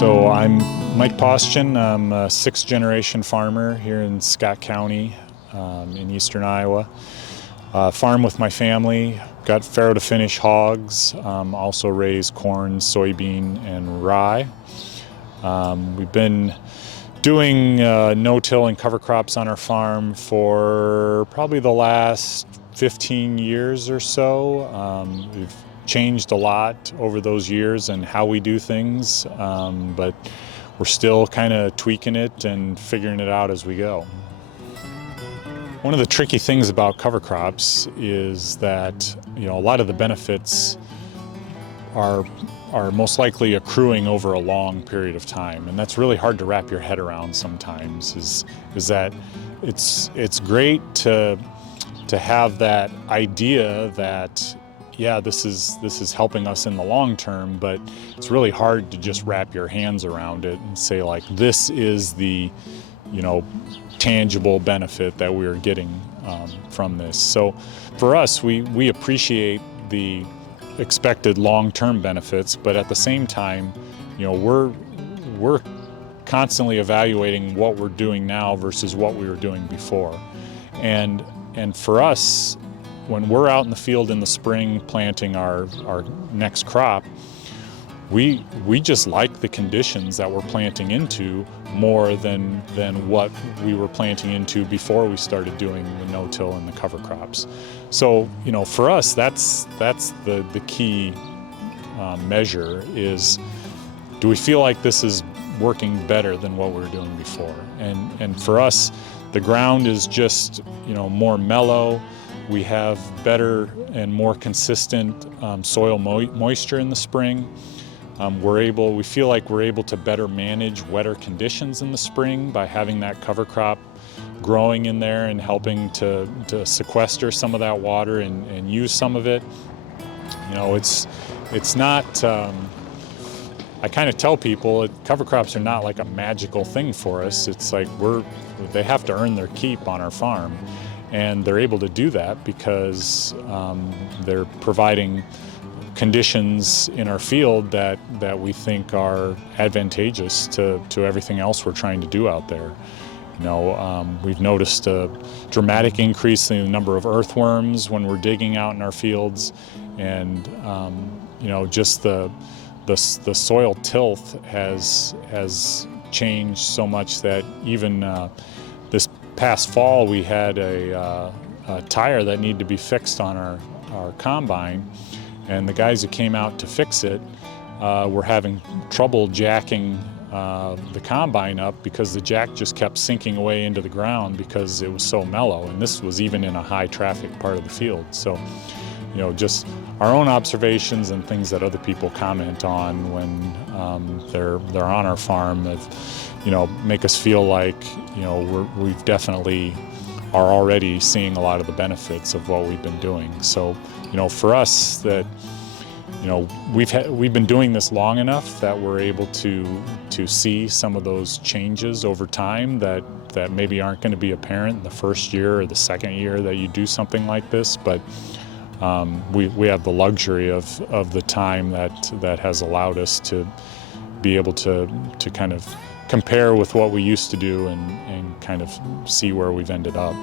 So I'm Mike Paustian. I'm a sixth-generation farmer here in Scott County in eastern Iowa. Farm with my family, got farrow-to-finish hogs, also raise corn, soybean, and rye. We've been doing no-till and cover crops on our farm for probably the last 15 years or so. We've changed a lot over those years and how we do things, but we're still kind of tweaking it and figuring it out as we go. One of the tricky things about cover crops is that a lot of the benefits are most likely accruing over a long period of time, and that's really hard to wrap your head around sometimes. Is that it's great to have that idea that this is helping us in the long term, but it's really hard to just wrap your hands around it and say, like, this is the tangible benefit that we're getting from this. So for us, we appreciate the expected long-term benefits, but at the same time, we're constantly evaluating what we're doing now versus what we were doing before. And for us, when we're out in the field in the spring planting our next crop, we just like the conditions that we're planting into more than what we were planting into before we started doing the no-till and the cover crops. So for us, that's the key measure is, do we feel like this is working better than what we were doing before? And for us, the ground is just more mellow. We have better and more consistent soil moisture in the spring. We feel like we're able to better manage wetter conditions in the spring by having that cover crop growing in there and helping to sequester some of that water and use some of it. It's not, I kind of tell people cover crops are not like a magical thing for us. It's like they have to earn their keep on our farm. And they're able to do that because they're providing conditions in our field that we think are advantageous to everything else we're trying to do out there. We've noticed a dramatic increase in the number of earthworms when we're digging out in our fields, and just the soil tilth has changed so much that even this past fall we had a tire that needed to be fixed on our combine, and the guys who came out to fix it were having trouble jacking the combine up because the jack just kept sinking away into the ground because it was so mellow, and this was even in a high traffic part of the field. So just our own observations and things that other people comment on when they're on our farm that make us feel like we've definitely are already seeing a lot of the benefits of what we've been doing. So for us, that we've been doing this long enough that we're able to see some of those changes over time that maybe aren't going to be apparent the first year or the second year that you do something like this, but we have the luxury of the time that has allowed us to be able to kind of compare with what we used to do and kind of see where we've ended up.